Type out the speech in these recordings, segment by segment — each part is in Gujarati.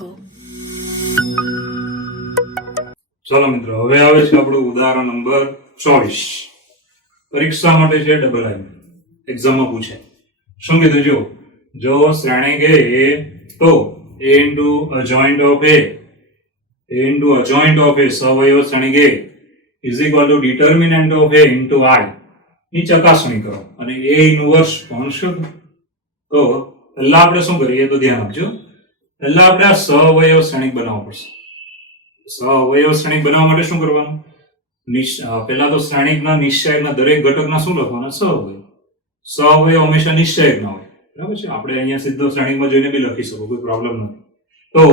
jungle. चलो मित्रों, હવે આવે છે આપણું ઉદાહરણ નંબર 24. પરીક્ષા માટે છે ડબલ આઈ એક્ઝામમાં પૂછે. શું કીધું જો શ્રેણી કે તો a into adjoint of a into adjoint of a સવયવ શ્રેણી કે is equal to determinant of a into I ની ચકાસણી કરો અને a ઇન્વર્સ કોણ શોધો. તો પહેલા આપણે શું કરીએ તો ધ્યાન આપજો. પહેલા આપણે આ સવયવ શ્રેણી બનાવવું પડશે. સવયવ શ્રેણી બનાવવા માટે શું કરવાનું? પહેલા તો શ્રેણીકના નિશ્ચયકના દરેક ઘટકના શું લખવાના? સવયવ. સવયવ હંમેશા નિશ્ચયક ના હોય, બરાબર છે. આપણે અહીંયા સીધો શ્રેણીમાં જોઈને બી લખી શકો, કોઈ પ્રોબ્લેમ નથી. તો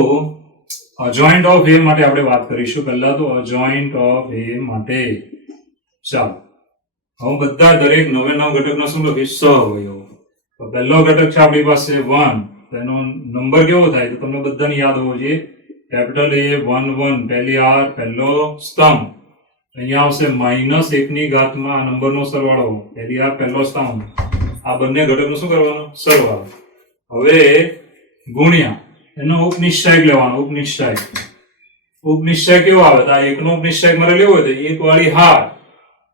અજોઇન્ટ ઓફ એ માટે આપણે વાત કરીશું. પહેલા તો અજોઇન્ટ ઓફ એ માટે ચાલો હું બધા દરેક 9 ઘટકના શું લખીશ? સવયવ. તો પહેલો ઘટક છે આપણી પાસે 1. એનો નંબર કેવો થાય તો તમને બધાને યાદ હોવો જોઈએ. કેપિટલ A 1 1 પહેલી આર પહેલો સ્તંભ. અહીંયા આવશે -1 ની ઘાતમાં આ નંબરનો સરવાળો, પહેલી આર પહેલો સ્તંભ. આ બંને ઘટકનો શું કરવાનો? સરવાળો. હવે ગુણ્યા એનો ઉપનિશ્ચયક લેવાનો. ઉપનિશ્ચય કેવો આવે? તો આ એકનો ઉપનિશ્ચયક મારે લેવો હોય તો એક વાળી હાર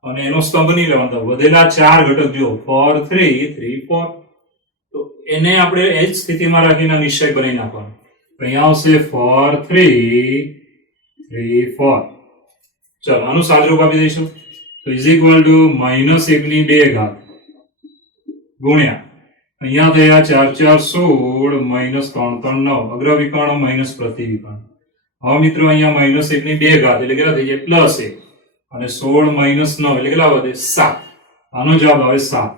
અને એનો સ્તંભ નહીં લેવાનો. વધેલા 4 ઘટક જો 4 3 3 4, તો એને આપણે એ જ સ્થિતિમાં રાખીને નિશ્ચય બનાવી નાખવાનો. અહીંયા આવશે 4 3 3 4. ચલો આનું સાદુરૂપ આપી દઈશું. તો ઇઝ ઇક્વલ ટુ -1 ની 2 ઘાત ગુણ્યા અહીંયા થયા 4 4 16 -3 3 9 અગ્ર વિકર્ણ માઇનસ પ્રતિવિકર્ણ. હવે મિત્રો અહીંયા -1 ની 2 ઘાત એટલે કેટલા થઈ જાય? +1 અને 16 -9 એટલે કેટલા વધે? 7. આનો જવાબ આવે 7.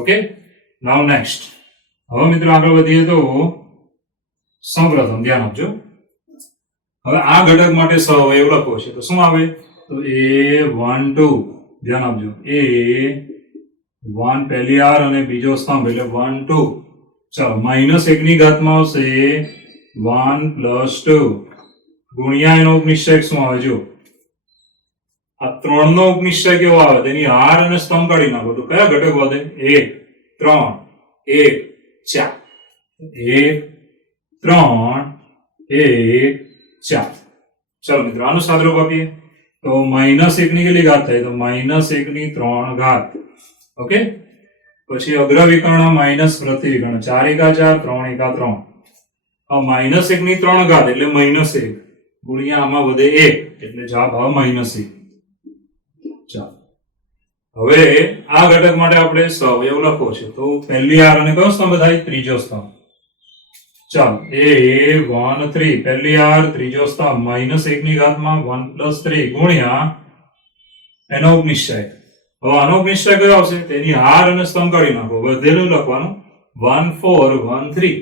ઓકે, નાઉ નેક્સ્ટ. હવે મિત્રો આગળ વધીએ તો સૌપ્રથમ ધ્યાન આપજો. હવે આ ઘટક માટે સવયવ લખવો છે તો શું આવે? તો a1 2. ધ્યાન આપજો. a1 પહેલી આર અને બીજો સ્તંભ એટલે 1 2. ચાલો -1 ની ઘાતમાં આવશે 1 + 2 ગુણ્યા એનો ઉપનિશ્ચયક શું આવે? જો આ 3 નો ઉપનિશ્ચય કેવો આવે? તેની હાર અને સ્તંભ કાઢી નાખો તો કયા ઘટક વધે? 1 3 1 4. 1 3 1 4. ચાલો મિત્રો આનું સાદુરૂપ આપીએ તો -1 ની કેટલી ઘાત થાય? તો -1 ની 3 ઘાત. ઓકે, પછી અગ્ર વિકર્ણ માઇનસ પ્રતિવિકર્ણ 4 × 4 3 × 3. હવે -1 ની 3 ઘાત એટલે -1 ગુણ્યા આમાં વધે 1 એટલે જવાબ આવે -1. ચાલો હવે આ ઘટક માટે આપણે સવયવ લખવો છે તો પહેલી આર અને કયો સ્તંભ થાય? ત્રીજો સ્તંભ. ચાલો a1 3 પહેલી આર ત્રીજો સ્તંભ -1 ની ઘાતમાં 1 + 3 ગુણ્યા એનો ઉપનિશ્ચય. હવે આનો ઉપનિશ્ચય કયો આવશે? તેની હાર અને સ્તંભ કાઢી નાખો. વધેલું લખવાનું 1 4 1 3.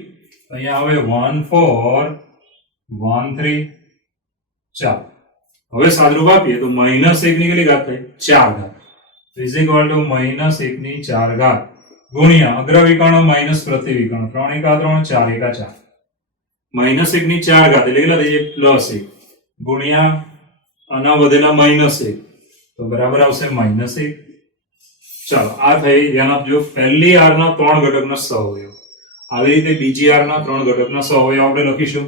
અહીંયા આવે 1 4 1 3. ચાલો હવે સાદુરૂપ આપીએ તો -1 ની કેટલી ઘાત થાય? 4 ઘાત. ઇઝ ઇક્વલ ટુ -1 ની 4 ઘાત ગુણ્યા અગ્ર વિકર્ણ માઇનસ પ્રતિવિકર્ણ 3 × 3 4 × 4. -1 ની 4 ઘાત એટલે કેટલા થઈ જાય? +1 ગુણ્યા આના વધેલા -1 તો બરાબર આવશે -1. ચાલો આ થઈ. ધ્યાન આપજો. પહેલી આર ના 3 ઘટકના સવયવ. આવી રીતે બીજી આર ના 3 ઘટકના સવયવ આપણે લખીશું.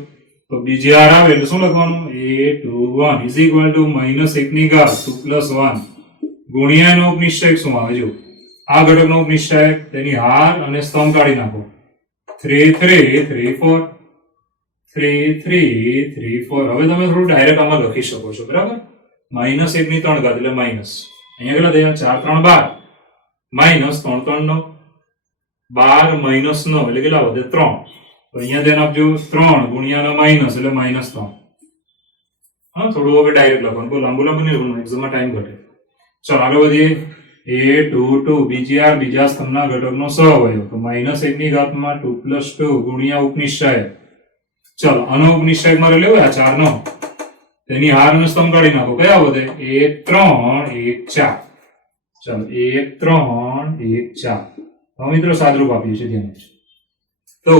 તો બીજી આર આવે એટલે શું લખવાનું? a21 ઇઝ ઇક્વલ ટુ -1 ની ઘાત 2 + 1 ગુણ્યા એનો ઉપનિશ્ચયક શું આવે? જો આ ઘટકનો ઉપનિશ્ચયક તેની હાર અને સ્તંભ કાઢી નાખો. 3 3 3 4 3 3 3 4. હવે તમે થોડું ડાયરેક્ટ આમાં લખી શકો છો, બરાબર? -1 ની 3 ઘાત એટલે માઇનસ. અહીંયા કેટલા થયા? 4 3 12 માઇનસ 3 3 9 12 માઇનસ 9 એટલે કેટલા વધે? 3. તો અહીંયા ધ્યાન આપજો. 3 ગુણ્યાનો માઇનસ એટલે -3. હા, થોડું હવે ડાયરેક્ટ લખવાનું, કોઈ લાંબુ નહીં લખવાનું, એક્ઝામમાં ટાઈમ ઘટે. ચાલો આગળ વધીએ. a2 2 બીજી આર બીજા સ્તંભના ઘટકનો સવયવ. તો -1 ની ઘાતમાં 2 + 2 ગુણ્યા ઉપનિશ્ચય. ચાલો આનો ઉપનિશ્ચય મારે લેવો આ 4 નો. તેની હાર અને સ્તંભ કાઢી નાખો. કયા વધે? 1 3 1 4. ચાલો 1 3 1 4. હવે મિત્રો સાદુરૂપ આપીએ છીએ, ધ્યાન આપજો. તો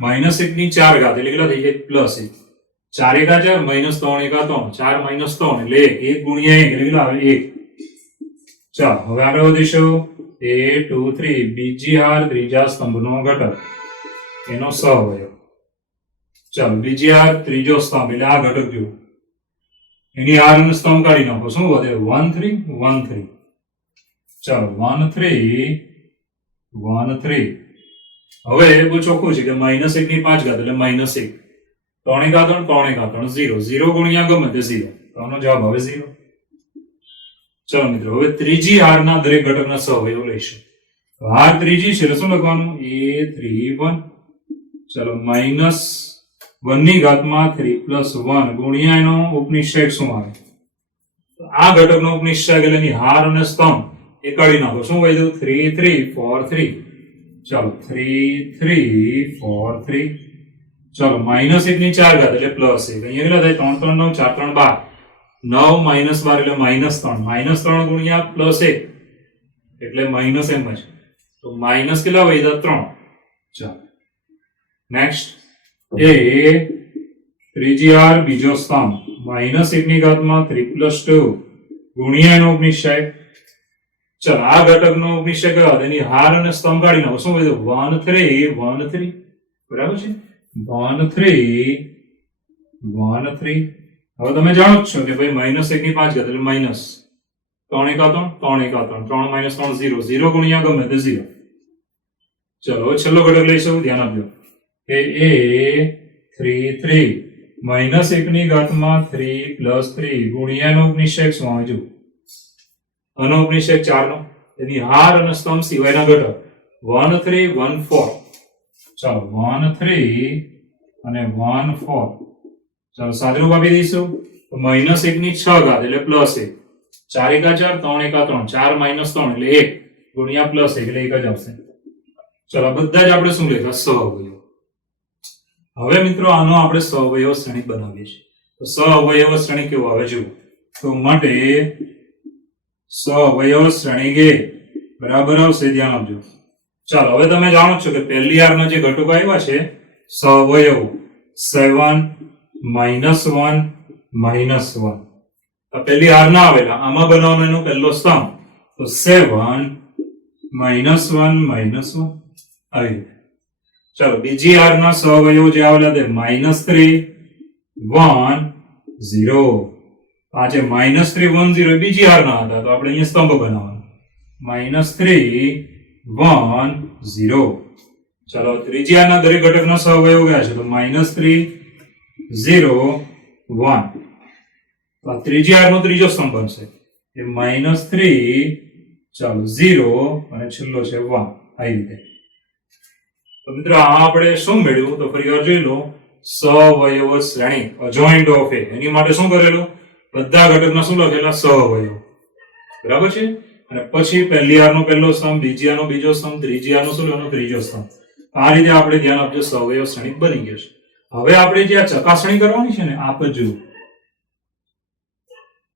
-1 ની 4 ઘાત એટલે કેટલા થઈ જાય? +1. 4 × 4 -3 × 3 4 - 3 એટલે 1 1 ગુણ્યા 1 એટલે કેટલા આવે? 1. ચાલો હવે આગળ વધીશું. a2 3 બીજી હાર ત્રીજા સ્તંભનો ઘટક એનો સહવયવ. ચાલો બીજી હાર ત્રીજો સ્તંભ એટલે આ ઘટક જો એની હાર અને સ્તંભ કાઢી નાખો શું વધે 1 3 1 3 ચાલો 1 3 1 3 હવે બહુ ચોખ્ખું છે કે -1 ની 5 ઘાત એટલે -1 3 ઘાત 0 0 ગુણ્યા ગમે તે 0 તો આનો જવાબ હવે 0. ચાલો મિત્રો હવે ત્રીજી હારના દરેક ઘટકના સહવયવો લઈશું. હાર ત્રીજી છે એટલે શું લખવાનું a31 ચાલો -1 ની ઘાતમાં 3 + 1 ગુણ્યા એનો ઉપનિશ્ચય શું આવે આ ઘટકનો ઉપનિશ્ચય એટલે એની હાર અને સ્તંભ એ કાઢી નાખો શું વધ્યું 3 3 4 3 ચાલો 3 3 4 3 ચાલો -1 ની 4 ઘાત એટલે +1 અહીંયા કેટલા થાય 3 3 9 4 3 12 9 -12 એટલે -3 ગુણ્યા +1 એટલે માઇનસ એમ જ તો માઇનસ કેટલા વધ્યા 3. ચાલો નેક્સ્ટ એ ત્રીજી હાર બીજો સ્તંભ -1 ની ઘાતમાં 3 + 2 ગુણ્યા એનો ઉપનિશ્ચય ચાલો આ ઘટકનો ઉપનિશ્ચય કયો એની હાર અને સ્તંભ કાઢી નાખો શું વધ્યું 1 3 1 3 બરાબર છે 1 3 1 3 હવે તમે જાણો જ છો કે ભાઈ -1 ની 5 ઘાત એટલે માઇનસ 3 1 3 3 1 3 3 -3 0 0 ગુણ્યા ગમે તે 0. ચલો છેલ્લો ઘટક લઈશું ધ્યાન આપજો કે a 3 3 -1 ની ઘાતમાં 3 + 3 ગુણ્યા એનો ઉપનિશ્ચય શું આવે જો આનો ઉપનિશ્ચય 4 નો એની હાર અને સ્તંભ સિવાયના ઘટક 1 3 1 4 ચાલો 1 3 અને 1 4 ચાલો સાદરૂપ આપી દઈશું તો -1 ની 6 ઘાત એટલે +1 4 1 4 3 1 3 4 -3 એટલે 1 ગુણ્યા +1 એટલે 1 જ આવશે. ચાલો બધા જ આપણે શું લખ્યા સહઅવયવ. હવે મિત્રો આનો આપણે સહઅવયવ શ્રેણી બનાવીએ છીએ તો સહઅવયવ શ્રેણી કેવું આવે જુઓ તો માટે સહઅવયવ શ્રેણી કે બરાબર આવશે ધ્યાન આપજો. ચાલો હવે તમે જાણો છો કે પહેલી હારના જે ઘટકો આવ્યા છે સહઅવયવ 7 -1 -1 તો પહેલી હાર ના આવેલા આમાં બનાવવાનો એનો પહેલો સ્તંભ તો 7 -1 -1 આવી ચાલો બીજી હારના સહઅવયવો જે આવેલા તે -3 1 0 આ જે -3 1 0 બીજી હારના હતા તો આપણે અહીંયા સ્તંભ બનાવવાનો -3 1 0 ચાલો ત્રીજી હારના દરેક ઘટકના સહઅવયવો કયા છે તો -3 0 1 તો આ ત્રીજી હારનો ત્રીજો સ્તંભ બનશે એ -3 ચાલો 0 અને છેલ્લો છે 1 આવી રીતે. તો મિત્રો આ આપણે શું મેળવ્યું તો ફરી વાર જોઈ લો સહઅવયવ શ્રેણી અજોઇન્ટ ઓફ એ એની માટે શું કરેલું બધા ઘટકના શું લખેલા સહઅવયવ બરાબર છે અને પછી પહેલી હારનો પહેલો સ્તંભ બીજી હારનો બીજો સ્તંભ ત્રીજી હારનો શું લેવાનો ત્રીજો સ્તંભ. આ રીતે આપણે ધ્યાન આપજો સહઅવયવ શ્રેણી બની ગયો છે. હવે આપણે જે આ ચકાસણી કરવાની છે ને આપ જ જુઓ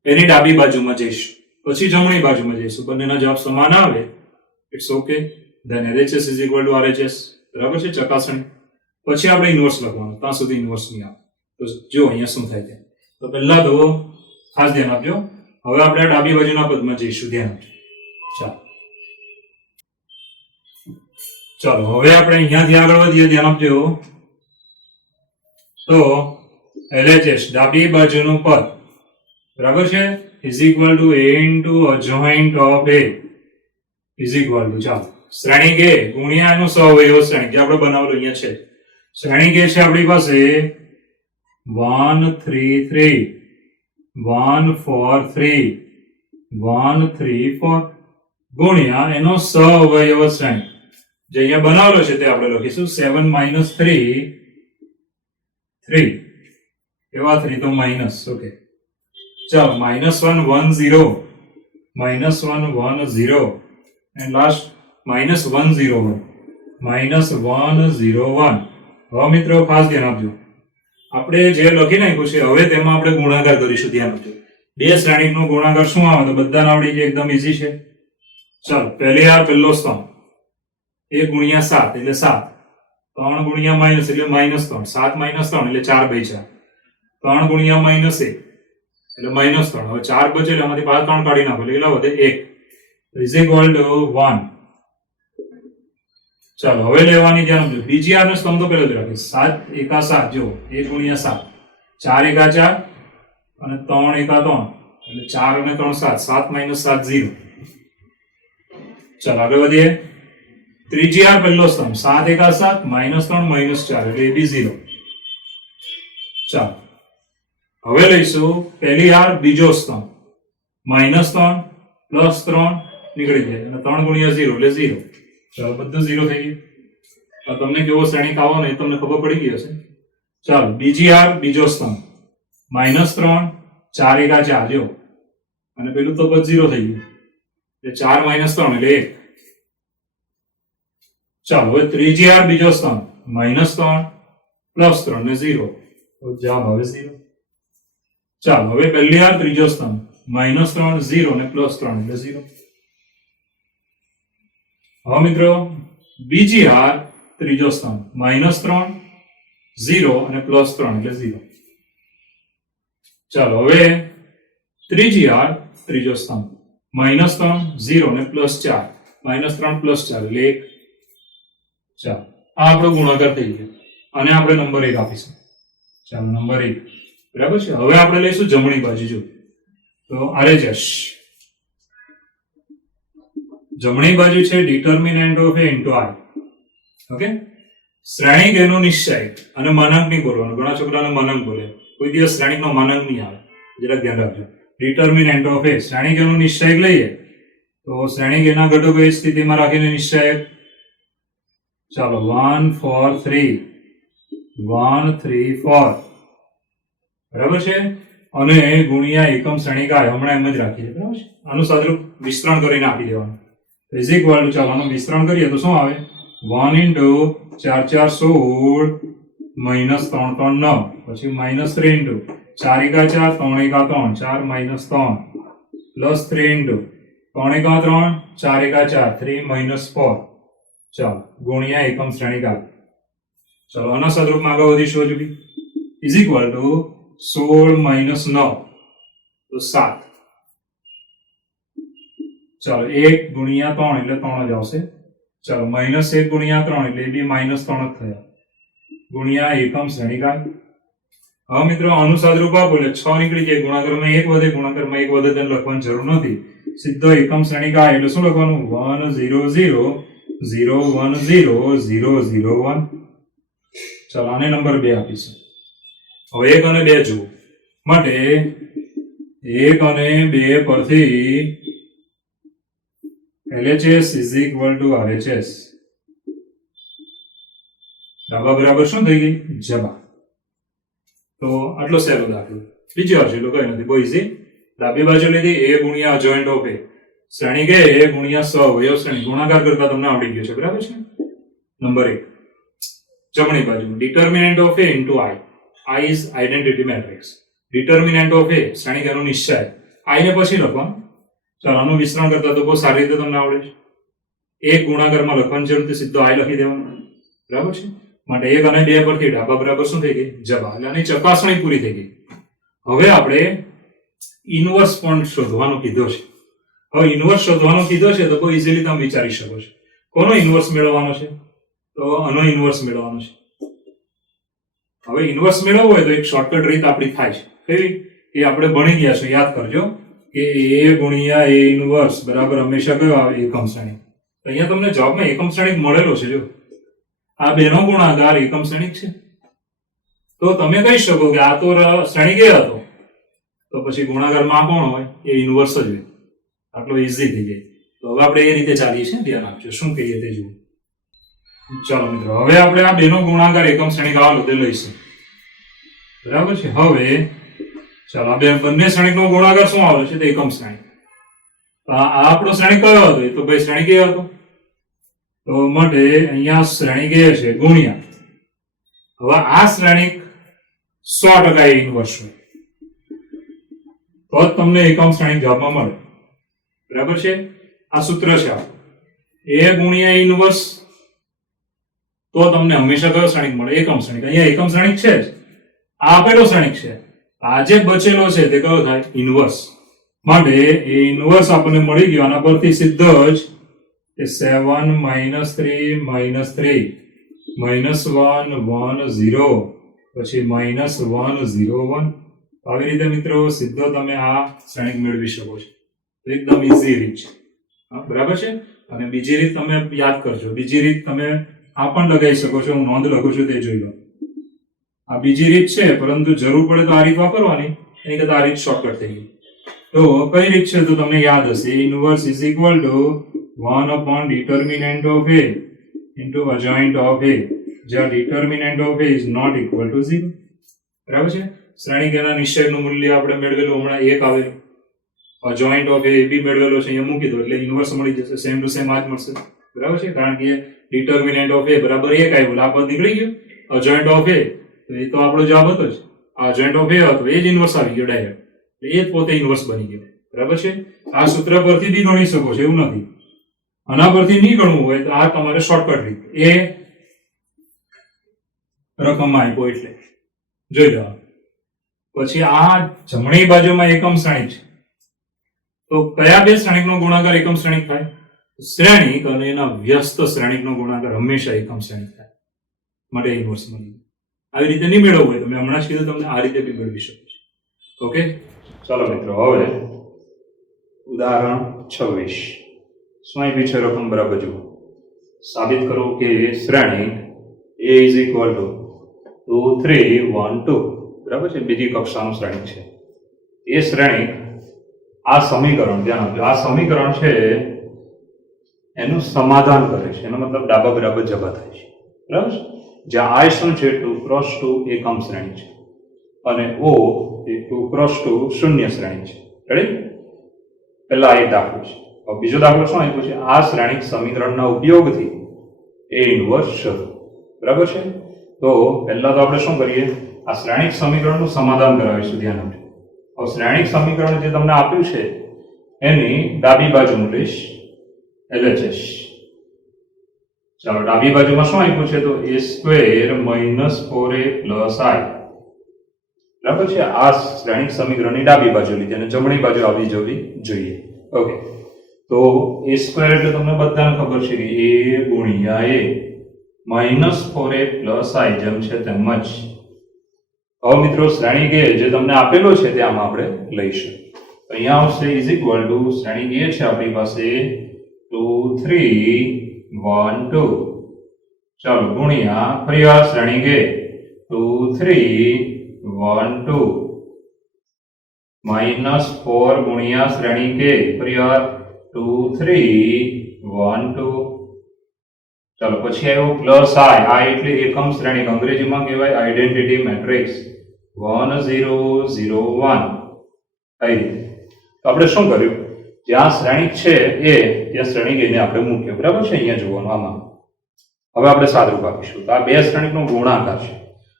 એની ડાબી બાજુમાં જઈશું પછી જમણી બાજુમાં જઈશું બંનેના જવાબ સમાન આવે it's okay then LHS = RHS બરાબર છે ચકાસણી પછી આપણે ઇન્વર્સ લખવાનું ત્યાં સુધી ઇન્વર્સ નહીં આવે તો જો અહીંયા શું થાય છે તો પહેલા તો ખાસ ધ્યાન આપજો હવે આપણે ડાબી બાજુના પદમાં જઈશું ધ્યાન આપજો. ચાલો હવે આપણે અહીંયાથી આગળ વધીએ ધ્યાન આપજો તો LHS ડાબી બાજુનું પદ બરાબર છે = a adjoint of a ચાલો શ્રેણી કે ગુણ્યા એનો સહઅવયવ શ્રેણી જે આપણે બનાવેલું અહીંયા છે શ્રેણી કે છે આપણી પાસે 1 3 3 1 4 3 1 3 4 ગુણ્યા એનો સહઅવયવ શ્રેણી જે અહીંયા બનાવેલો છે તે આપણે લખીશું 7 -3 3 એવા 3 તો માઇનસ ઓકે ચાલો -1 1 0 -1 1 0 and last -1 0 1 -1 0 1. હવે મિત્રો ખાસ ધ્યાન આપજો આપણે જે લખી નાખ્યું છે હવે તેમાં આપણે ગુણાકાર કરીશું ધ્યાન આપજો બે શ્રેણીનો ગુણાકાર શું આવે તો બધાને આવડી જાય એકદમ ઈઝી છે. ચાલો પહેલી હાર પહેલો સ્તંભ 1 ગુણ્યા 7 એટલે 7 3 ગુણ્યા માઇનસ એટલે -3 7 - 3 એટલે 4/4 3 ગુણ્યા -1 એટલે -3 હવે 4 બચે એટલે આમાંથી 5 3 કાઢી નાખો એટલે કેટલા વધે 1 = 1. ચાલો હવે લેવાની ધ્યાન જો બીજી આર નો સ્તંભ તો પેલો જ રાખીશ 7 એકા 7 જો 1 ગુણ્યા 7 4 એકા 4 અને 3 એકા 3 એટલે 4 અને 3 7 7 minus 7 0. ચાલો આગળ વધીએ ત્રીજી આર પહેલો સ્તંભ 7 એકા 7 -3 -4 એટલે એ બી 0. ચાલો હવે લઈશું પહેલી આર બીજો સ્તંભ -3 +3 નીકળી જાય અને 3 ગુણ્યા 0 એટલે 0. ચાલો બધું 0 થઈ ગયું. તમને કેવો શ્રેણિક આવવાનો એ તમને ખબર પડી ગઈ હશે. ચાલો બીજી આર બીજો સ્તંભ -3 4 એકા 4 જો અને પેલું તો બધ 0 થઈ ગયું એટલે 4 - 3 એટલે 1. ચાલો હવે ત્રીજી આર બીજો સ્તંભ -3 +3 ને 0 તો જવાબ આવે 0. ચાલો હવે પહેલી આર ત્રીજો સ્તંભ -3 0 ને +3 એટલે 0. હવે મિત્રો બીજી આર ત્રીજો સ્તંભ -3 0 અને +3 એટલે 0. ચાલો હવે ત્રીજી આર ત્રીજો સ્તંભ -3 0 ને +4 -3 +4 એટલે 1. ચાલો આ આપણો ગુણાકાર થઈ ગયો અને આપણે નંબર 1 આપીશું. ચાલો નંબર 1 બરાબર છે. હવે આપણે લઈશું જમણી બાજુ જો તો RHS જમણી બાજુ છે determinant of a into i. Okay શ્રેણિક એનો નિશ્ચય અને માનાંક નહીં બોલવાનો. ઘણા છોકરાને માનાંક બોલે કોઈ દિવસ શ્રેણિકનો માનાંક નહીં આવે જરા ધ્યાન રાખજો. ડિટર્મિનન્ટ ઓફ a શ્રેણિક એનો નિશ્ચય લઈએ તો શ્રેણિક એના ઘટકો એ સ્થિતિમાં રાખીને નિશ્ચય. ચાલો 1 4 3 1 3 4 બરાબર છે અને ગુણ્યા એકમ શ્રેણિક આ હમણાં એમ જ રાખી છે બરાબર છે. આનું સાદુરૂપ વિસ્તરણ કરીને આપી દેવાનું ઇઝ ઇક્વલ ટુ ચાલો આનું વિસ્તરણ કરીએ તો શું આવે 1 into 4 4 16 -3 3 9 પછી -3 into 4 એકા 4 3 એકા 3 4 -3 +3 into 3 એકા 3 4 એકા 4 3 -4 ચાલો ગુણ્યા એકમ શ્રેણિક આ. ચાલો આના સાદુરૂપમાં આગળ વધીશું હજુ બી ઇઝ ઇક્વલ ટુ 16 - 9 તો 7. ચાલો 1 ગુણ્યા 3 એટલે 3 જ આવશે. ચાલો -1 ગુણ્યા 3 એટલે એ બી -3 જ થયા ગુણ્યા એકમ શ્રેણિક આ. હવે મિત્રો આનું સાદુરૂપ આપો એટલે 6 નીકળી જાય. ગુણાકારમાં 1 વધે ગુણાકારમાં 1 વધે તેને લખવાની જરૂર નથી. સીધો એકમ શ્રેણિક આ એટલે શું લખવાનું 1 0 0 0 1 0 0 0 1. ચાલો આને નંબર 2 આપીશું. હવે 1 અને 2 જુઓ માટે 1 અને 2 પરથી LHS is equal to RHS. ડાબા બરાબર શું થઈ ગઈ જબા. તો આટલો સહેલો દાખલો. બીજી વાર છે એટલે કઈ નથી બહુ ઈઝી. ડાબી બાજુ લીધી a ગુણ્યા અજોઇન્ટ ઓફ a શ્રેણિક a ગુણ્યા સહવયવ શ્રેણિક ગુણાકાર કરતા તમને આવડી ગયો છે બરાબર છે. નંબર 1 જમણી બાજુ determinant of a into i. I is identity matrix. Determinant of a શ્રેણિક એનો નિશ્ચય i ને પછી લખવાનું. ચાલો આનું વિસ્તરણ કરતા તો બહુ સારી રીતે તમને આવડે છે. એક ગુણાકારમાં લખવાની જરૂર નથી સીધો i લખી દેવાનો બરાબર છે. માટે 1 અને 2 પરથી ડાબા બરાબર શું થઈ ગઈ જબા એટલે આની ચકાસણી પૂરી થઈ ગઈ. હવે આપણે ઇન્વર્સ પણ શોધવાનું કીધો છે. હવે ઇન્વર્સ શોધવાનું કીધો છે તો બહુ ઇઝીલી તમે વિચારી શકો છો. કોનો ઇન્વર્સ મેળવવાનો છે તો આનો ઇન્વર્સ મેળવવાનો છે. હવે ઇન્વર્સ મેળવવો હોય તો એક શોર્ટકટ રીત આપણી થાય છે. કેવી એ આપણે ભણી ગયા છો યાદ કરજો કે a ગુણ્યા a ઇન્વર્સ બરાબર હંમેશા કયો આવે એકમ શ્રેણિક. અહીંયા તમને જવાબમાં એકમ શ્રેણિક મળેલો છે જો આ બેનો ગુણાકાર એકમ શ્રેણિક છે તો તમે કહી શકો કે આ તો શ્રેણિક એ હતો તો પછી ગુણાકારમાં કોણ હોય એ ઇન્વર્સ જ હોય. આટલો ઈઝી થઈ જાય. તો હવે આપણે એ રીતે ચાલીએ છીએ ધ્યાન આપજો શું કહીએ તે જુઓ. ચાલો મિત્રો હવે આપણે આ બેનો ગુણાકાર એકમ શ્રેણિક આ રીતે લઈશું બરાબર છે. હવે ચાલો આ બંને શ્રેણિકનો ગુણાકાર શું આવે છે તો એકમ શ્રેણિક. આ આપણો શ્રેણિક કયો હતો એ તો ભાઈ શ્રેણિક એ હતો તો માટે અહીંયા શ્રેણિક એ છે ગુણ્યા હવે આ શ્રેણિક 100% ઇન્વર્સ હોય તો જ તમને એકમ શ્રેણિક જવાબમાં મળે બરાબર છે. આ સૂત્ર છે આ a ગુણ્યા ઇન્વર્સ તો તમને હંમેશા કયો શ્રેણિક મળે એકમ શ્રેણિક. અહીંયા એકમ શ્રેણિક છે જ આ આપેલો શ્રેણિક છે આ જે બચેલો છે તે કયો થાય ઇન્વર્સ. માટે એ ઇન્વર્સ આપણને મળી ગયો આના પરથી સીધો જ કે 7 -3 -3 -1 1 0 પછી -1 0 1. આવી રીતે મિત્રો સીધો તમે આ શ્રેણિક મેળવી શકો છો. એકદમ ઈઝી રીત છે. બરાબર છે. અને બીજી રીત તમે યાદ કરજો. બીજી રીત તમે આ પણ લગાવી શકો છો. હું નોંધ લખું છું તે જોઈ લો. આ બીજી રીત છે, પરંતુ જરૂર પડે તો આ રીત વાપરવાની. એની કરતા આ રીત શોર્ટકટ થઈ ગઈ. તો કઈ રીત છે તો તમને યાદ હશે. Inverse is equal to 1 upon determinant of A into adjoint of A, જ્યાં determinant of A is not equal to 0. બરાબર છે. શ્રેણિક એના નિશ્ચયકનું મૂલ્ય આપણે મેળવેલું હમણાં 1 આવેલું. adjoint of A બી મેળવેલો છે, અહીંયા મૂકી દો એટલે ઇન્વર્સ મળી જશે. સેમ ટુ સેમ આ જ મળશે. બરાબર છે. કારણ કે determinant of A બરાબર 1 આવ્યું, આ પદ નીકળી ગયું. adjoint of A તો એ તો આપણો જવાબ હતો જ. આ adjoint of A હતો, એ જ ઇન્વર્સ આવી ગયો ડાયરેક્ટ. એ જ પોતે ઇન્વર્સ બની ગયો. બરાબર છે. આ સૂત્ર પરથી બી ગણી શકો છો, એવું નથી. આના પરથી નહીં ગણવું હોય તો આ તમારે શોર્ટકટ રીત. એ રકમમાં આપ્યો એટલે જોઈ લો. પછી આ જમણી બાજુમાં એકમ શ્રેણિક છે. તો કયા બે શ્રેણિકનો ગુણાકાર એકમ શ્રેણિક થાય? શ્રેણિક અને એના વ્યસ્ત શ્રેણિકનો ગુણાકાર હંમેશા એકમ શ્રેણિક થાય. માટે ઇન્વર્સ મળી. આવી રીતે નહીં મેળવવું હોય તો મેં હમણાં જ કીધું તમને આ રીતે બી મેળવી શકો છો. ઓકે, ચાલો મિત્રો, હવે ઉદાહરણ 26. શું આપ્યું છે રકમ બરાબર જુઓ. સાબિત કરો કે શ્રેણિક A is equal to 2 3 1 2. બરાબર છે. બીજી કક્ષાનું શ્રેણિક છે. એ શ્રેણિક આ સમીકરણ, ધ્યાન આપજો, આ સમીકરણ છે એનું સમાધાન કરે છે. એનો મતલબ ડાબા બરાબર જબા થાય છે. બરાબર છે. જ્યાં I શું છે 2 cross 2 એકમ શ્રેણિક છે અને O એ 2 cross 2 શૂન્ય શ્રેણિક છે. રેડી? પહેલા એક દાખલો છે. હવે બીજો દાખલો શું આપ્યો છે? આ શ્રેણિક સમીકરણના ઉપયોગથી A ઇન્વર્સ શોધો. બરાબર છે. તો પહેલા તો આપણે શું કરીએ? આ શ્રેણિક સમીકરણનું સમાધાન કરાવીશું. ધ્યાન આપજો. હવે શ્રેણિક સમીકરણ જે તમને આપ્યું છે એની ડાબી બાજુ હું લઈશ LHS. ચાલો, ડાબી બાજુમાં શું આપ્યું છે? તો a² - 4a + I. બરાબર છે. આ શ્રેણિક સમીકરણની ડાબી બાજુ લીધી અને જમણી બાજુ આવી જવી જોઈએ. ઓકે, તો a² એટલે તમને બધાને ખબર છે કે a ગુણ્યા a -4a + I, જેમ છે તેમ જ. હવે મિત્રો શ્રેણિક A જે તમને આપેલો છે તે આમાં આપણે લઈશું. અહીંયા આવશે ઇઝ ઇક્વલ ટુ શ્રેણિક A છે આપણી પાસે 2 3 1 2. ચાલો, ગુણ્યા ફરીવાર શ્રેણિક A 2 3 1 2 -4 ગુણ્યા શ્રેણિક A ફરીવાર 2 3 1 2. ચાલો, પછી આવ્યો +I. I એટલે એકમ શ્રેણિક, અંગ્રેજીમાં કહેવાય આઇડેન્ટિટી મેટ્રિક્સ 1 0 0 1. આવી રીતે આપણે શું કર્યું? જ્યાં શ્રેણિક છે એ ત્યાં શ્રેણિક એને આપણે મૂક્યો. બરાબર છે. અહીંયા જોવાનું આમાં. હવે આપણે સાદુરૂપ આપીશું. તો આ બે શ્રેણિકનો ગુણાકાર છે.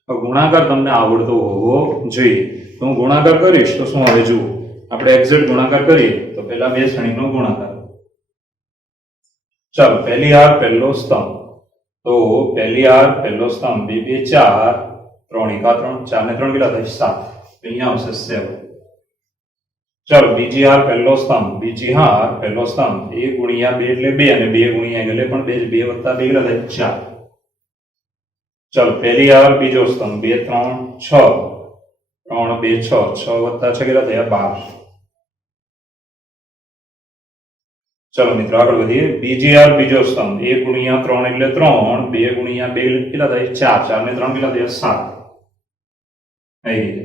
તો ગુણાકાર તમને આવડતો હોવો જોઈએ. તો હું ગુણાકાર કરીશ તો શું આવે જુઓ. આપણે એક્ઝેક્ટ ગુણાકાર કરીએ તો પહેલા બે શ્રેણિકનો ગુણાકાર. ચાલો, પહેલી હાર પહેલો સ્તંભ. તો પહેલી હાર પહેલો સ્તંભ 2 2 4 3 1 3 4 ને 3 કેટલા થાય? 7. અહીંયા આવશે 7. ચાલો, બીજી હાર પહેલો સ્તંભ. બીજી હાર પહેલો સ્તંભ 1 ગુણ્યા 2 એટલે 2 અને 2 ગુણ્યા 1 એટલે પણ 2 2 વત્તા 2 કેટલા થાય? 4. ચાલો, પહેલી હાર બીજો સ્તંભ 2 3 6 3 2 6 6 વત્તા 6 કેટલા થયા? 12. ચલો મિત્રો, આગળ વધીએ. બીજી હાર બીજો સ્તંભ 1 ગુણ્યા 3 એટલે 3, 2 ગુણ્યા 2 કેટલા થાય? 4 4 ને 3 કેટલા થયા? 7. આવી રીતે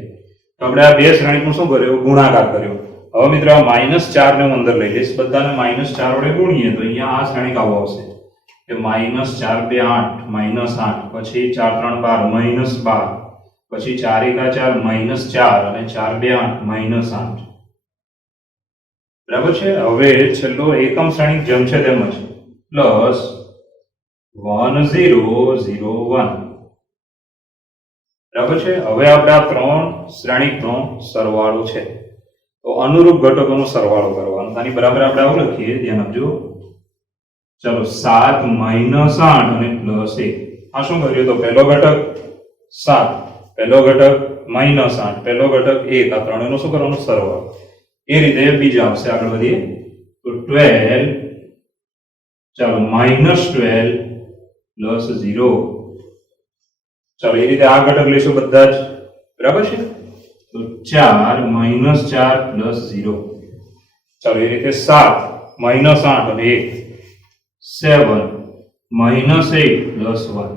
તો આપણે આ બે શ્રેણિકનું શું કર્યું? ગુણાકાર કર્યો. હવે મિત્રો આ -4 ને હું અંદર લઈ લઈશ. બધાને -4 વડે ગુણીએ તો અહીંયા આ શ્રેણિક આવો આવશે કે -4 2 8 -8, પછી 4 3 12 -12, પછી 4 1 4 -4 અને 4 2 8 -8. બરાબર છે. હવે છેલ્લો એકમ શ્રેણિક જેમ છે તેમ જ +1 0 0 1. બરાબર છે. હવે આપણે આ ત્રણ શ્રેણિકનો સરવાળો છે. તો અનુરૂપ ઘટકોનો સરવાળો કરવાનો. આની બરાબર આપણે આવું લખીએ. ધ્યાન આપજો. ચલો, 7 -8 અને +1. આ શું કર્યું? તો પહેલો ઘટક 7, પહેલો ઘટક -8, પહેલો ઘટક 1. આ ત્રણેયનો શું કરવાનો? સરવાળો. એ રીતે બીજા આવશે. આગળ વધીએ તો 12 ચાલો -12 પ્લસ 0. ચાલો એ રીતે આ ઘટક લેશો બધા જ, બરાબર છે. તો 4 -4 પ્લસ 0. ચાલો એ રીતે 7 -8 અને 1, 7 -8 પ્લસ 1.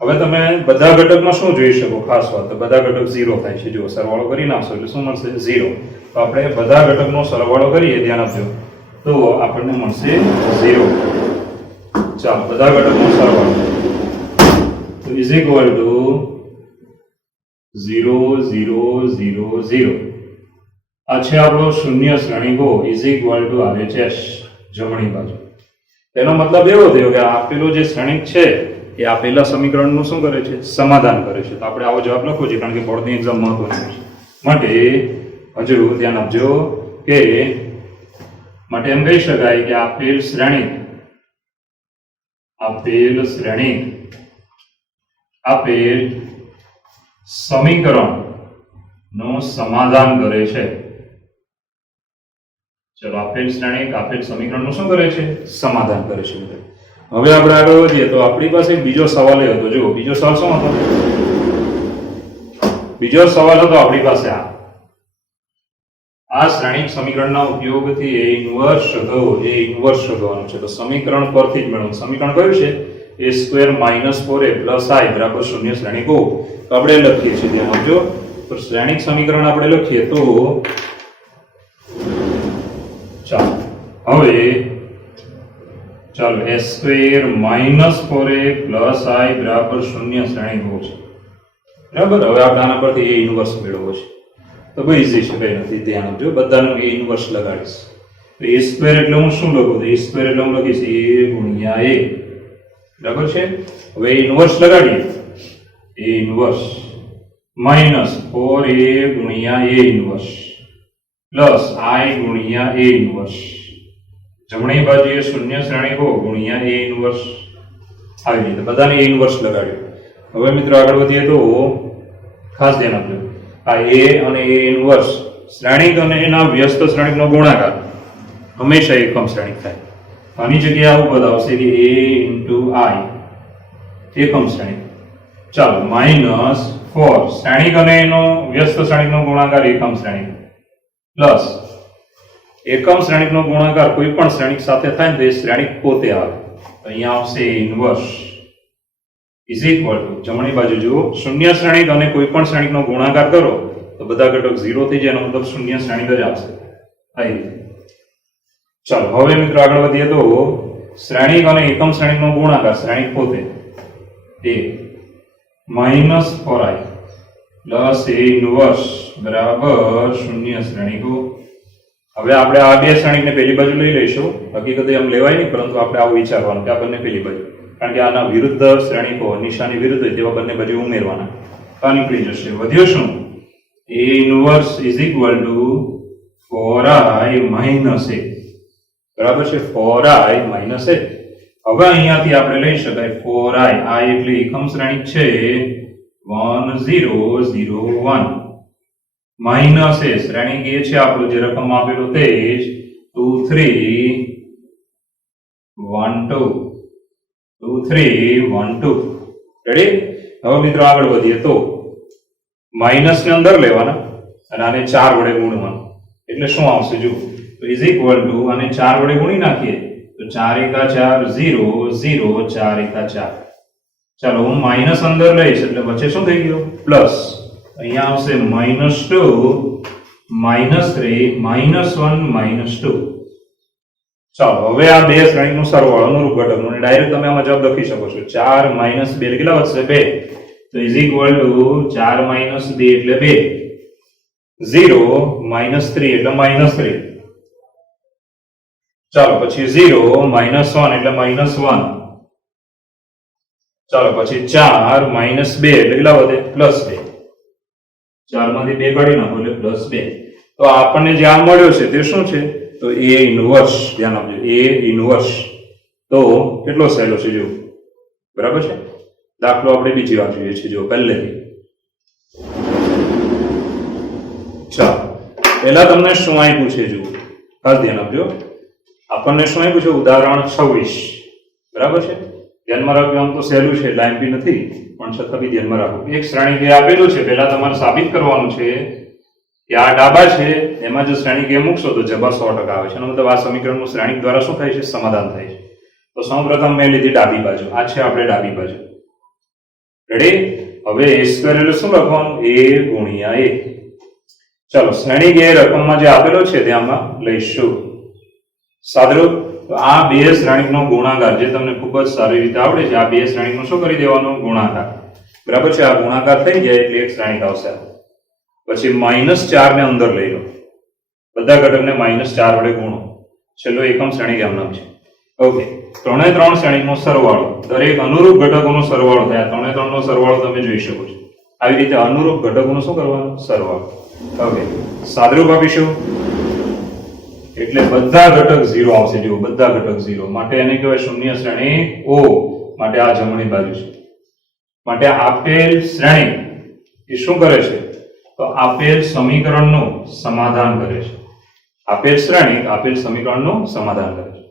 હવે તમે બધા ઘટકમાં શું જોઈ શકો? ખાસ વાત, તો બધા ઘટક 0 થાય છે. જો સરવાળો કરી નાખશો એટલે શું મળશે? 0. તો આપણે બધા ઘટકનો સરવાળો કરીએ, ધ્યાન આપજો, તો આપણને મળશે 0. ચાલો બધા ઘટકનો સરવાળો તો ઇઝ ઇક્વલ ટુ 0 0 0 0. આ છે આપણો શૂન્ય શ્રેણીકો ઇઝ ઇક્વલ ટુ RHS જમણી બાજુ. તેનો મતલબ એવો થયો કે આપેલો જે શ્રેણીક છે એ આપેલા સમીકરણનું શું કરે છે? સમાધાન કરે છે. તો આપણે આવો જવાબ લખવો છે, કારણ કે બોર્ડની એક્ઝામ મહત્વની છે. માટે હજુ ધ્યાન આપજો કે માટે એમ કહી શકાય કે આપેલ શ્રેણીક આપેલ સમીકરણ નું સમાધાન કરે છે. ચલો આપેલ શ્રેણીક આપેલ સમીકરણ નું શું કરે છે? સમાધાન કરે છે. હવે આપણે આગળ વધીએ તો આપણી પાસે બીજો સવાલ એ હતો. જો બીજો સવાલ શું હતો? બીજો સવાલ હતો આપણી પાસે આ શ્રેણીક સમીકરણના ઉપયોગથી એ ઇન્વર્સ શોધવાનું છે. તો સમીકરણ પરથી જ મેળવવાનું. સમીકરણ કયું છે? a² - 4a + i બરાબર 0 શ્રેણીકો. તો આપણે લખીએ છીએ, ધ્યાન આપજો. તો શ્રેણીક સમીકરણ આપણે લખીએ તો ચાલો હવે ચાલો a² - 4a + i બરાબર 0 શ્રેણીકો છે, બરાબર. હવે આપણે આના પરથી a ઇન્વર્સ મેળવવો છે. તો બહુ ઈઝી છે, કઈ નથી. ધ્યાન આપજો, બધાનું a ઇન્વર્સ લગાડીશ. તો a² એટલે હું શું લખું? તો a² એટલે હું લખીશ a × a, બરાબર છે. હવે a ઇન્વર્સ લગાડીએ. a inverse -4a × a inverse plus i × a inverse. જમણી બાજુએ શૂન્ય શ્રેણીકો ગુણ્યા a ઇન્વર્સ. આવી રીતે બધાને a ઇન્વર્સ લગાડ્યું. હવે મિત્રો આગળ વધીએ તો ખાસ ધ્યાન આપજો, આ a અને a ઇન્વર્સ શ્રેણીક અને એના વ્યસ્ત શ્રેણીકનો ગુણાકાર હંમેશા એકમ શ્રેણીક થાય. આની જગ્યાએ આવું પદ આવશે કે a × i એકમ શ્રેણીક. ચાલો -4 શ્રેણીક અને એનો વ્યસ્ત શ્રેણીકનો ગુણાકાર એકમ શ્રેણીક પ્લસ એકમ શ્રેણીકનો ગુણાકાર કોઈ પણ શ્રેણીક સાથે થાય તો એ શ્રેણીક પોતે આવે. તો અહીંયા આવશે ઇન્વર્સ ઇઝ ઇક્વલ ટુ, જમણી બાજુ જુઓ, શૂન્ય શ્રેણીક અને કોઈ પણ શ્રેણીકનો ગુણાકાર કરો તો બધા ઘટક 0 થઈ જાય, એનો મતલબ શૂન્ય શ્રેણીક જ આવશે. આવી રીતે. ચાલો હવે મિત્રો આગળ વધીએ તો શ્રેણીક અને એકમ શ્રેણીકનો ગુણાકાર શ્રેણીક પોતે એ -4i પ્લસ a ઇન્વર્સ બરાબર શૂન્ય શ્રેણીકો. હવે આપણે આ બે શ્રેણીકને પેલી બાજુ લઈ લઈશું. હકીકતે એમ લેવાય નહીં, પરંતુ આપણે આવું વિચારવાનું કે આ બંને પેલી બાજુ, કારણ કે આના વિરુદ્ધ શ્રેણીકો નિશાની વિરુદ્ધ હોય તેવા બંને બાજુ ઉમેરવાના. આ નીકળી જશે. વધ્યો શું? a inverse is equal to 4i - a, બરાબર છે. 4i - a. હવે અહીંયાથી આપણે લઈ શકાય 4i, આ એટલે એકમ શ્રેણીક છે 1 0 0 1, માઇનસ a શ્રેણીક એ છે આપણું જે રકમ આપેલું તે જ 2 3 1 2 2 3 1 2. રેડી? હવે મિત્રો આગળ વધીએ તો માઇનસ ને અંદર લેવાના અને આને 4 વડે ગુણવાનું. એટલે શું આવશે? જો તો ઇઝ ઇક્વલ ટુ આને 4 વડે ગુણી નાખીએ તો 4 × 4 0 0 4 × 4. ચાલો હું માઇનસ અંદર લઈશ એટલે વચ્ચે શું થઈ ગયું? પ્લસ. અહીંયા આવશે -2 -3 -1 -2. ચાલો હવે આ બે શ્રેણીકનો સરવાળો અનુરૂપ ઘટકનો અને ડાયરેક્ટ તમે આમાં જવાબ લખી શકો છો. 4 - 2 કેટલા વધશે? 2. તો ઇઝ ઇક્વલ ટુ 4 - 2 એટલે 2, 0 -3 એટલે -3. ચાલો પછી 0 -1 એટલે -1. ચાલો પછી 4 - 2 એટલે કેટલા વધે? +2. 4 માંથી 2 કાઢી નાખો એટલે +2. તો આપણને જે આ મળ્યો છે તે શું છે? તો a ઇન્વર્સ. ધ્યાન આપજો, a ઇન્વર્સ. તો કેટલો સહેલો છે જો, બરાબર છે. દાખલો આપણે બીજી વાર જોઈએ છીએ. જો પહેલેથી ચાલો પહેલા તમને શું આપ્યું છે? જુઓ, ખાસ ધ્યાન આપજો. આપણને શું આપ્યું છે? ઉદાહરણ 26. બરાબર છે? ધ્યાનમાં રાખજો, આમ તો સહેલું છે એટલે એમપી નથી, પણ છતાં બી ધ્યાનમાં રાખો. એક શ્રેણીકે આપેલું છે, પહેલા તમારે સાબિત કરવાનું છે કે આ ડાબા છે એમાં જો શ્રેણીકે મૂકશો તો જવાબ 100% આવે છે. એનો મતલબ આ સમીકરણનું શ્રેણીક દ્વારા શું થાય છે? સમાધાન થાય છે. તો સૌપ્રથમ મેં લીધી ડાબી બાજુ, આ છે આપણે ડાબી બાજુ. રેડી? હવે a સ્ક્વેર એટલે શું લખવાનું? a ગુણ્યા a. ચલો, શ્રેણીક એ રકમમાં જે આપેલો છે ત્યાંમાં લઈશું. સાદરૂપ. તો આ બે શ્રેણીકનો ગુણાકાર જે તમને ખૂબ જ સારી રીતે આવડે છે, આ બે શ્રેણીકનો શું કરી દેવાનો? ગુણાકાર. બરાબર છે? આ ગુણાકાર થઈ જાય એટલે એક શ્રેણીક આવશે. પછી -4 ને અંદર લઈ લો, બધા ઘટકને -4 વડે ગુણો, છેલ્લો એકમ શ્રેણીક એમ નામ છે. ઓકે, 3 એ 3 શ્રેણીકનો સરવાળો, દરેક અનુરૂપ ઘટકોનો સરવાળો થાય. 3 એ 3 નો સરવાળો તમે જોઈ શકો છો. આવી રીતે અનુરૂપ ઘટકોનો શું કરવાનો? સરવાળો. ઓકે, સાદરૂપ આપીશું એટલે બધા ઘટક 0 આવશે. જો બધા ઘટક 0 માટે એને કહેવાય શૂન્ય શ્રેણીક O. માટે આ જમણી બાજુ છે. માટે આપેલ શ્રેણીક એ શું કરે છે? તો આપેલ સમીકરણનું સમાધાન કરે છે. આપેલ શ્રેણીક આપેલ સમીકરણનું સમાધાન કરે છે.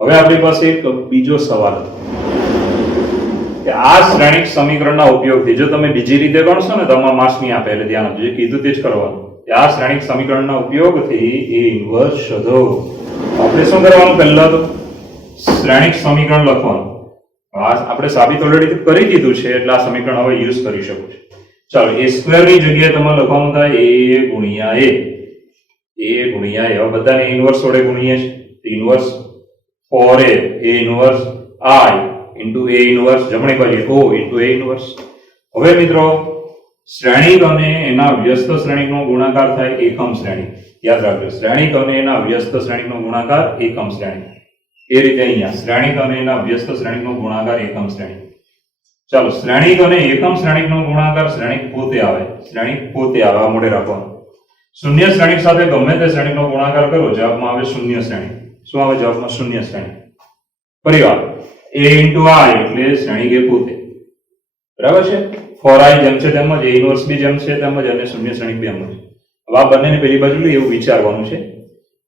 હવે આપણી પાસે એક બીજો સવાલ હતો કે આ શ્રેણીક સમીકરણના ઉપયોગથી જો તમે બીજી રીતે ગણશો ને તો આમાં માર્ક્સ નહીં આપે, એટલે ધ્યાન આપજો. જે કીધું તે જ કરવાનું. કે આ શ્રેણીક સમીકરણના ઉપયોગથી a ઇન્વર્સ શોધો. આપણે શું કરવાનું? પહેલા તો શ્રેણીક સમીકરણ લખવાનું. આપણે સાબિત ઓલરેડી કરી દીધું છે એટલે આ સમીકરણ હવે યુઝ કરી શકો છો. ચાલો, a સ્ક્વેર ની જગ્યાએ તમારે લખવાનું થાય a ગુણ્યા a. a ગુણ્યા a. હવે બધાને ઇન્વર્સ વડે ગુણીએ છીએ. Inverse 4a inverse I into a inverse જમણી બાજુ o into a ઇન્વર્સ. હવે મિત્રો, શ્રેણીક અને એના વ્યસ્ત શ્રેણીકનો ગુણાકાર થાય એકમ શ્રેણીક. યાદ રાખજો, શ્રેણીક અને એના વ્યસ્ત શ્રેણીકનો ગુણાકાર એકમ શ્રેણીક. એ રીતે અહીંયા શ્રેણીક અને એના વ્યસ્ત શ્રેણીકનો ગુણાકાર એકમ શ્રેણીક. ચાલો, શ્રેણીક અને એકમ શ્રેણીકનો ગુણાકાર શ્રેણીક પોતે આવે. શ્રેણીક પોતે આવે, આ મોઢે રાખવાનું. શૂન્ય શ્રેણીક સાથે ગમે તે શ્રેણીકનો ગુણાકાર કરો, જવાબમાં આવે શૂન્ય શ્રેણીક. શું આવે જવાબમાં? શૂન્ય શ્રેણીક. પરિવાર a into I એટલે શ્રેણીક એ પોતે. બરાબર છે? 4i જેમ છે તેમ જ, a ઇન્વર્સ બી જેમ છે તેમ જ, અને શૂન્ય શ્રેણીક બી એમ જ. હવે આ બંનેને પેલી બાજુ લઈ એવું વિચારવાનું છે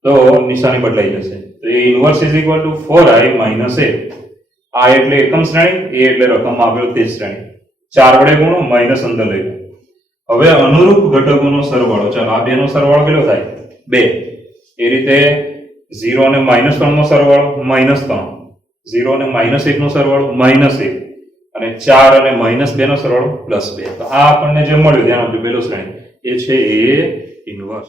તો નિશાની બદલાઈ જશે. તો a inverse is equal to 4i minus a. I એટલે એકમ શ્રેણીક, a એટલે રકમમાં આપેલો તે શ્રેણીક. 4 વડે ગુણો, માઇનસ અંદર લઈ લો. હવે અનુરૂપ ઘટકોનો સરવાળો. ચાલો, આ બેનો સરવાળો કેટલો થાય? 2. એ રીતે 0 અને -3 નો સરવાળો -3, 0 અને -1 નો સરવાળો -1, અને 4 અને -2 નો સરવાળો +2. તો આ આપણને જે મળ્યું, ધ્યાન આપજો, પહેલો શ્રેણીક એ છે a ઇન્વર્સ.